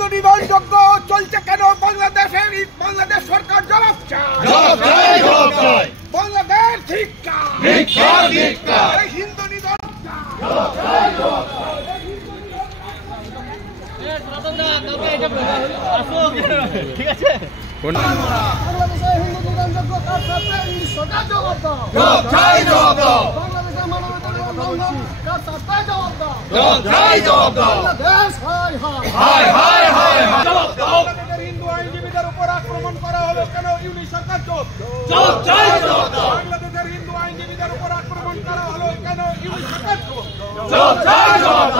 হিন্দু নিধনযজ্ঞ চলছে কেন? বাংলাদেশ সরকার জবাব চায়। বাংলাদেশ ধিক্কার। হিন্দু নিধন ঠিক আছে। বাংলাদেশের হিন্দু নিধনযজ্ঞ কার সাথে? সরকার জবাব দাও। বাংলাদেশের মানবাধিকার লঙ্ঘন কার সাথে? জবাব দাও। বাংলাদেশ বাংলাদেশের হিন্দু আইনজীবীদের উপর আক্রমণ করা হলো কেন? ইউনিশ সরকার বাংলাদেশের হিন্দু আইনজীবীদের উপর আক্রমণ করা হলো কেন? ইউনিশ সরকার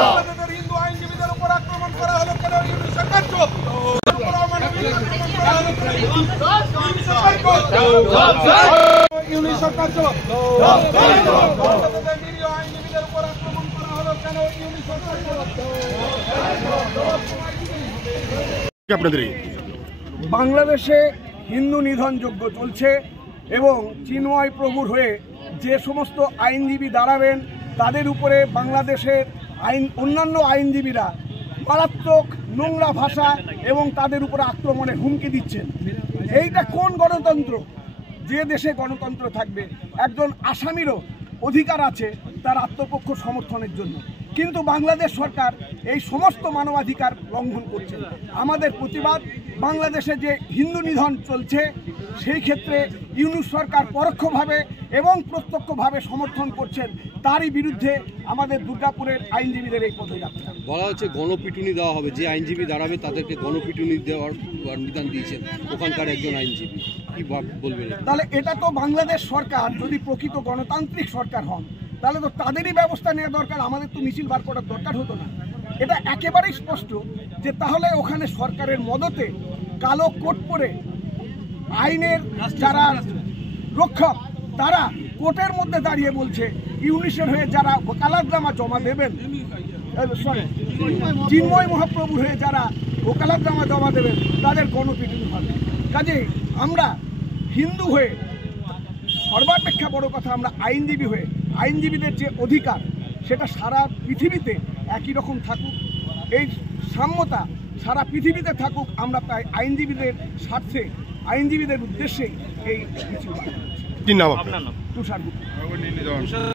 বাংলাদেশের হিন্দু আইনজীবীদের উপর আক্রমণ করা হলো কেন? ইউনিশ সরকার ইউনিশ সরকার বাংলাদেশের নিরীহ আইনজীবীদের উপর আক্রমণ করা হলো কেন? ইউনিশ সরকার আপনাদের বাংলাদেশে হিন্দু নিধনযজ্ঞ চলছে এবং চিন্ময় প্রভুর হয়ে যে সমস্ত আইনজীবী দাঁড়াবেন তাদের উপরে বাংলাদেশের অন্যান্য আইনজীবীরা মারাত্মক নোংরা ভাষা এবং তাদের উপরে আক্রমণের হুমকি দিচ্ছেন। এইটা কোন গণতন্ত্র? যে দেশে গণতন্ত্র থাকবে একজন আসামিরও অধিকার আছে তার আত্মপক্ষ সমর্থনের জন্য, কিন্তু বাংলাদেশ সরকার এই সমস্ত মানবাধিকার লঙ্ঘন করছে। আমাদের প্রতিবাদ, বাংলাদেশে যে হিন্দু নিধন চলছে সেই ক্ষেত্রে ইউনূস সরকার পরোক্ষভাবে এবং প্রত্যক্ষভাবে সমর্থন করছেন, তারই বিরুদ্ধে আমাদের দুর্গাপুরের আইনজীবীদের এই পদযাত্রা। বলা হচ্ছে গণপিটুনি দেওয়া হবে, যে আইনজীবী দাঁড়াবে তাদেরকে গণপিটুনি দেওয়ার নিদান দিয়েছেন ওখানকার একজন আইনজীবী, কি বলবেন? তাহলে এটা তো বাংলাদেশ সরকার যদি প্রকৃত গণতান্ত্রিক সরকার হন তাহলে তো তাদেরই ব্যবস্থা নেওয়া দরকার, আমাদের তো মিছিল বার করার দরকার হতো না। এটা একেবারেই স্পষ্ট যে তাহলে ওখানে সরকারের মদতে কালো কোট পরে আইনের যারা রক্ষক তারা কোর্টের মধ্যে দাঁড়িয়ে বলছে ইউনিশের হয়ে যারা ওকালতনামা জমা দেবেন, চিন্ময় মহাপ্রভুর হয়ে যারা ওকালতনামা জমা দেবেন তাদের গণপিটুনি হবে। কাজেই আমরা হিন্দু হয়ে, সর্বাপেক্ষা বড় কথা আমরা আইনজীবী হয়ে, আইনজীবীদের যে অধিকার সেটা সারা পৃথিবীতে একই রকম থাকুক, এই সাম্যতা সারা পৃথিবীতে থাকুক, আমরা তাই আইনজীবীদের স্বার্থে, আইনজীবীদের উদ্দেশ্যেই এই কিছু। কি নাম আপনার? তুষার গুপ্ত।